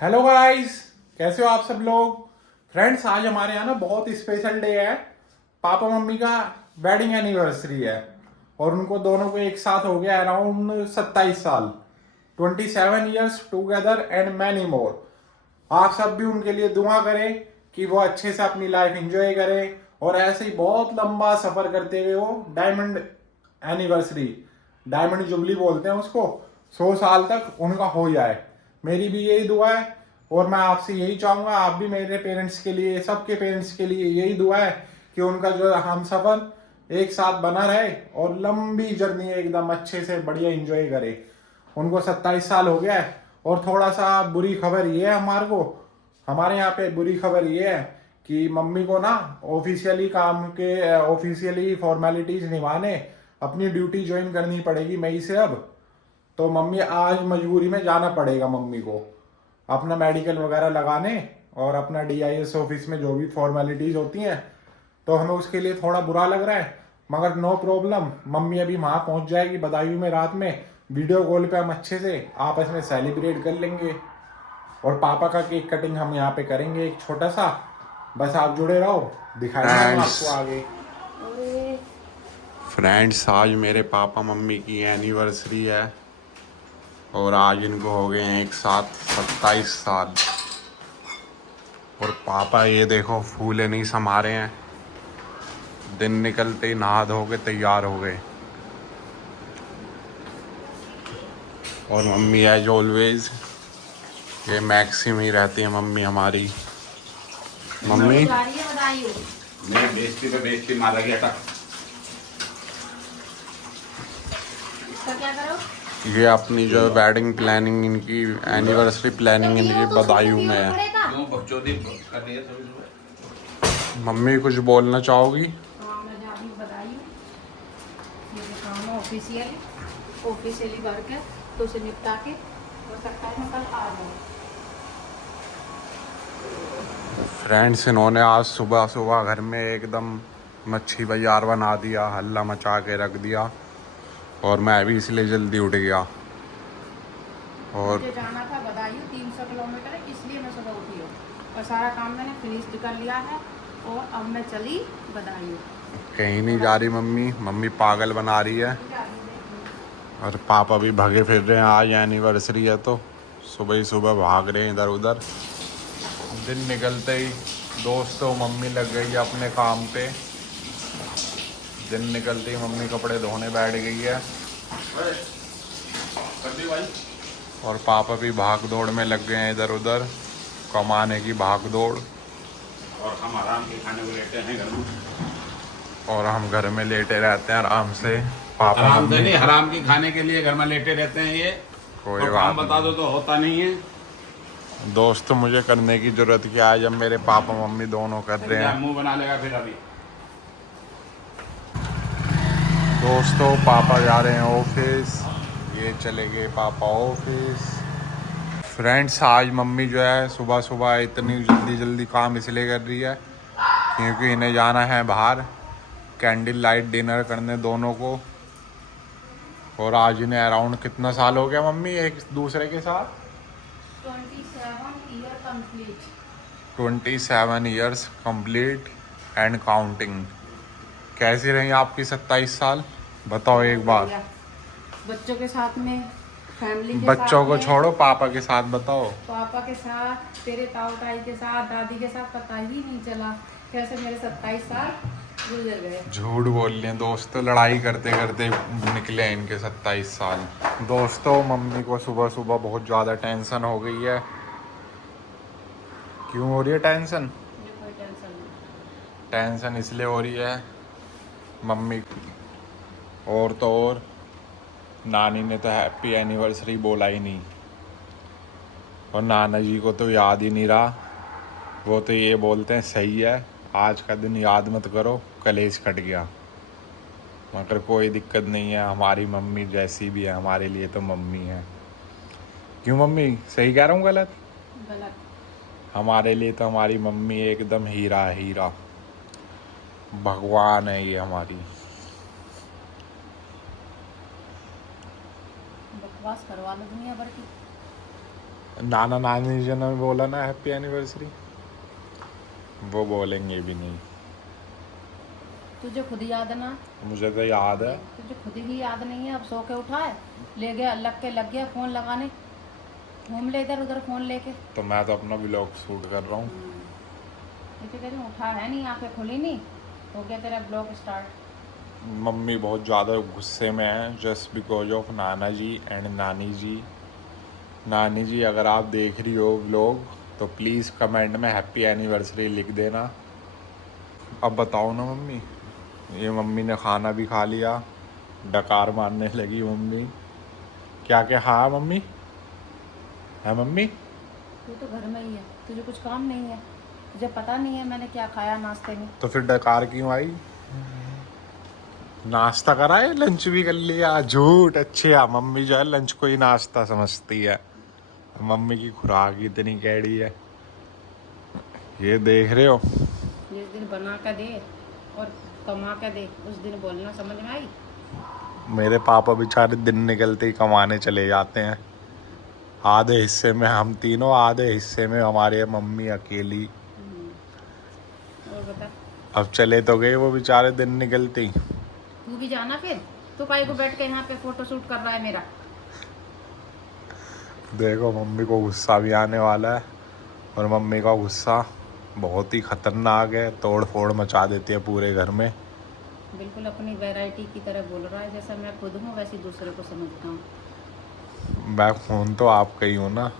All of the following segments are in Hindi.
हेलो गाइस, कैसे हो आप सब लोग। फ्रेंड्स, आज हमारे यहाँ ना बहुत स्पेशल डे है। पापा मम्मी का वेडिंग एनिवर्सरी है और उनको दोनों को एक साथ हो गया अराउंड 27 साल। 27 years together and many more. आप सब भी उनके लिए दुआ करें कि वो अच्छे से अपनी लाइफ एंजॉय करें और ऐसे ही बहुत लंबा सफर करते हुए वो डायमंड एनिवर्सरी, डायमंड जुबली बोलते हैं उसको, 100 साल तक उनका हो जाए। मेरी भी यही दुआ है और मैं आपसे यही चाहूंगा, आप भी मेरे पेरेंट्स के लिए, सबके पेरेंट्स के लिए यही दुआ है कि उनका जो हम सफर एक साथ बना रहे और लंबी जर्नी एकदम अच्छे से बढ़िया एंजॉय करे। उनको 27 साल हो गया है और थोड़ा सा बुरी खबर ये है हमारे यहाँ पे बुरी खबर ये है कि मम्मी को ना ऑफिशियली फॉर्मेलिटीज निभाने अपनी ड्यूटी ज्वाइन करनी पड़ेगी मई से अब। तो मम्मी आज मजबूरी में जाना पड़ेगा मम्मी को अपना मेडिकल वगैरह लगाने और अपना डीआईएस ऑफिस में जो भी फॉर्मेलिटीज होती हैं। तो हमें उसके लिए थोड़ा बुरा लग रहा है, मगर नो प्रॉब्लम, मम्मी अभी वहां पहुंच जाएगी बदायूं में। रात में वीडियो कॉल पे हम अच्छे से आपस में सेलिब्रेट कर लेंगे और पापा का केक कटिंग हम यहाँ पे करेंगे एक छोटा सा। बस आप जुड़े रहो, दिखाएंगे हम आपको आगे। फ्रेंड्स, आज मेरे पापा मम्मी की एनिवर्सरी है और आज इनको हो गए हैं एक साथ 27 साल। और पापा ये देखो फूले नहीं संभारे हैं, दिन निकलते ही नहा धो के तैयार हो गए। और मम्मी एज ऑलवेज ये मैक्सिम ही रहती है मम्मी हमारी। मम्मी बेइज्जती पे बेइज्जती मारा गया था। क्या करो? ये अपनी जो वेडिंग प्लानिंग, इनकी एनिवर्सरी प्लानिंग इनकी बदायूं में है। क्यों बकचोदी कर रही है थोड़ी सुबह? मम्मी कुछ बोलना चाहोगी? हाँ, मैं जा रही हूँ बदायूं। ये जो काम है ऑफिशियली वर्क है, तो उसे निपटा के हो सकता है मैं कल आ जाऊँ। फ्रेंड्स, इन्होंने आज सुबह सुबह घर में एकदम मच्छी बाजार बना दिया, हल्ला मचा के रख दिया और मैं भी इसलिए जल्दी उठ गया। और मुझे जाना था बदायूं, 300 किलोमीटर है, इसलिए मैं सुबह उठी हूँ और सारा काम मैंने फिनिश कर लिया है और अब मैं चली बदायूं। कहीं नहीं जा रही मम्मी, मम्मी पागल बना रही है। और पापा भी भागे फिर रहे हैं, आज एनिवर्सरी है तो सुबह ही सुबह भाग रहे हैं इधर उधर। दिन निकलते ही दोस्तों मम्मी लग गई है अपने काम पे। दिन निकलते ही मम्मी कपड़े धोने बैठ गई है और पापा भी भाग दौड़ में लग गए हैं इधर उधर, कमाने की भाग दौड़। और हम आराम के खाने को लेते हैं घर में। और हम घर में लेटे रहते हैं आराम से। पापा आराम से मम्मी नहीं, हराम की खाने के लिए घर में लेटे रहते हैं ये। कोई और बात काम बता दो तो होता नहीं है। दोस्त मुझे करने की जरूरत क्या है जब मेरे पापा मम्मी दोनों कर रहे हैं। मुंह बना लेगा फिर अभी। दोस्तों पापा जा रहे हैं ऑफिस, ये चले गए पापा ऑफिस। फ्रेंड्स, आज मम्मी जो है सुबह सुबह इतनी जल्दी जल्दी काम इसलिए कर रही है क्योंकि इन्हें जाना है बाहर कैंडल लाइट डिनर करने दोनों को। और आज इन्हें अराउंड कितना साल हो गया मम्मी एक दूसरे के साथ? 27 ईयर्स कंप्लीट एंड काउंटिंग। कैसी रही आपकी 27 साल, बताओ एक बार। बच्चों के साथ में, फैमिली के बच्चों साथ को में, छोड़ो, पापा के साथ बताओ। पापा के साथ, तेरे ताऊ ताई के साथ, दादी के साथ, पता ही नहीं चला कैसे मेरे 27 साल गुजर गए। झूठ बोल रहे हैं दोस्तों, लड़ाई करते करते निकले इनके 27 साल। दोस्तों मम्मी को सुबह सुबह बहुत ज़्यादा टेंशन हो गई है। क्यों हो रही है टेंशन? मुझे कोई टेंशन नहीं। टेंशन इसलिए हो रही है मम्मी, और तो और नानी ने तो हैप्पी एनिवर्सरी बोला ही नहीं और नाना जी को तो याद ही नहीं रहा। वो तो ये बोलते हैं सही है, आज का दिन याद मत करो, कलेश कट गया। मगर कोई दिक्कत नहीं है, हमारी मम्मी जैसी भी है हमारे लिए तो मम्मी है। क्यों मम्मी, सही कह रहा हूँ गलत? गलत। हमारे लिए तो हमारी मम्मी एकदम हीरा है, हीरा, भगवान है ये हमारी। बकवास करवा लो दुनिया भर की। नाना नानी जी ने बोला ना हैप्पी एनिवर्सरी, वो बोलेंगे भी नहीं। तुझे खुद याद ना, मुझे तो याद है। तुझे खुद ही याद नहीं है। अब सो के उठा है, ले गया लग गया फोन लगाने, घूम ले इधर उधर फोन लेके। तो मैं तो अपना व्लॉग शूट कर रहा हूँ। ये तो कह रही हूँ, उठा है नहीं, आंखें खुली नहीं, हो गया तेरा ब्लॉग स्टार्ट। मम्मी बहुत ज़्यादा गुस्से में है just because of Nana ji and नानी जी। नानी जी अगर आप देख रही हो व्लॉग तो प्लीज़ कमेंट में हैप्पी एनिवर्सरी लिख देना। अब बताओ ना मम्मी, ये मम्मी ने खाना भी खा लिया, डकार मारने लगी मम्मी। क्या क्या हाँ मम्मी, है मम्मी? तू तो घर में ही है, तुझे कुछ काम नहीं है, तुझे पता नहीं है मैंने क्या खाया नाश्ते में। तो फिर डकार क्यों आई? नाश्ता करा है, लंच भी कर लिया। झूठ। अच्छे आ, मम्मी जो है लंच को ही नाश्ता समझती है। मम्मी की खुराक इतनी कैडी है, ये देख रहे हो। जिस दिन बना कर दे और कमा कर दे उस दिन बोलना, समझ में आई? मेरे पापा बेचारे दिन निकलते ही कमाने चले जाते हैं। आधे हिस्से में हम तीनों, आधे हिस्से में हमारे मम्मी अकेली। और बता, अब चले तो गए वो बेचारे दिन निकलते ही। तू भी जाना फिर। तू काहे को बैठ के यहाँ पे फोटो शूट कर रहा है मेरा? देखो मम्मी को गुस्सा भी आने वाला है, और मम्मी का गुस्सा बहुत ही खतरनाक है, तोड़ फोड़ मचा देती है पूरे घर में। बिल्कुल अपनी वैरायटी की तरह बोल रहा है, जैसा मैं खुद हूँ वैसे दूसरे को समझता हूँ। मैं खून तो आपका ही हूँ ना,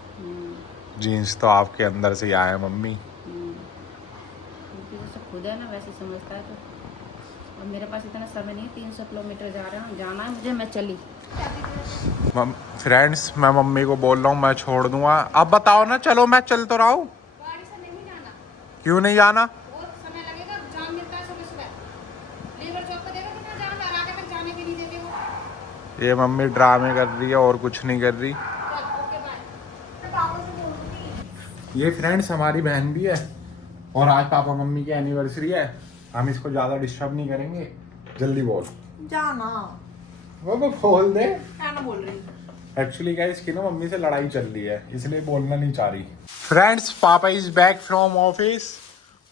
जीन्स तो आपके अंदर से ही आए हैं मम्मी। क्योंकि जैसे खुद है ना वैसे समझता है। तो और मेरे पास इतना समय नहीं, 300 किलोमीटर जाना है मुझे, मैं चली। फ्रेंड्स मैं मम्मी को बोल रहा हूँ मैं छोड़ दूंगा। अब बताओ ना, चलो मैं चल तो रहा हूँ। गाड़ी से नहीं जाना। क्यों नहीं जाना? बहुत समय लगेगा, जाम मिलता है सुबह सुबह। लीवर चौक पे देखो कितना जाम है, आगे तक जाने भी नहीं देते वो। ये मम्मी ड्रामे कर रही है और कुछ नहीं कर रही। चल ओके बाय। ये फ्रेंड्स हमारी बहन भी है, और आज पापा मम्मी की एनिवर्सरी है। हम इसको ज्यादा डिस्टर्ब नहीं करेंगे। जल्दी बोल। जाना वो बोल दे। क्या ना बोल रही। एक्चुअली गाइस की ना मम्मी से लड़ाई चल रही है, इसलिए बोलना नहीं चाह रही। फ्रेंड्स पापा इज बैक फ्रॉम ऑफिस,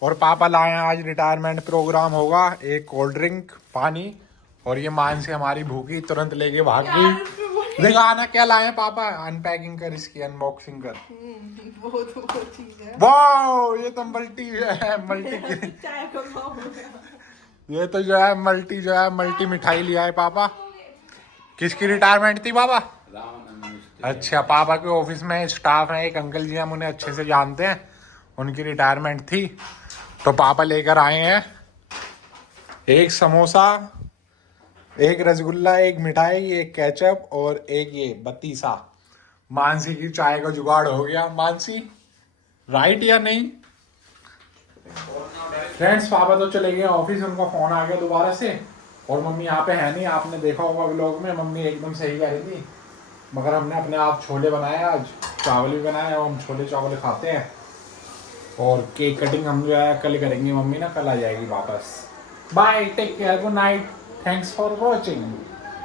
और पापा लाए हैं आज रिटायरमेंट प्रोग्राम होगा, एक कोल्ड ड्रिंक, पानी, और ये मान से हमारी भूखी तुरंत लेके भाग गई। दिखाना क्या लाए हैं पापा, अनपैकिंग कर, इसकी अनबॉक्सिंग कर। वो तो चीज है। वाओ ये तो मल्टी है, मल्टी चाय का भाव हो गया। ये तो जो है मल्टी मिठाई लिया है पापा। किसकी रिटायरमेंट थी पापा? अच्छा, पापा के ऑफिस में स्टाफ है, एक अंकल जी हम उन्हें अच्छे से जानते हैं, उनकी रिटायरमेंट थी, तो पापा लेकर आए हैं एक समोसा, एक रसगुल्ला, एक मिठाई, एक केचप और एक ये बत्तीसा। मानसी की चाय का जुगाड़ हो गया। मानसी राइट या नहीं? फ्रेंड्स पापा तो चले गए ऑफिस, उनका फोन आ गया दोबारा से, और मम्मी यहाँ पे है नहीं। आपने देखा होगा व्लॉग में, मम्मी एकदम सही कह रही थी, मगर हमने अपने आप छोले बनाए, आज चावल भी बनाए, और हम छोले चावल खाते हैं। और केक कटिंग हम जो है कल करेंगे, मम्मी ना कल आ जाएगी वापस। Bye, take care, good night, thanks for watching.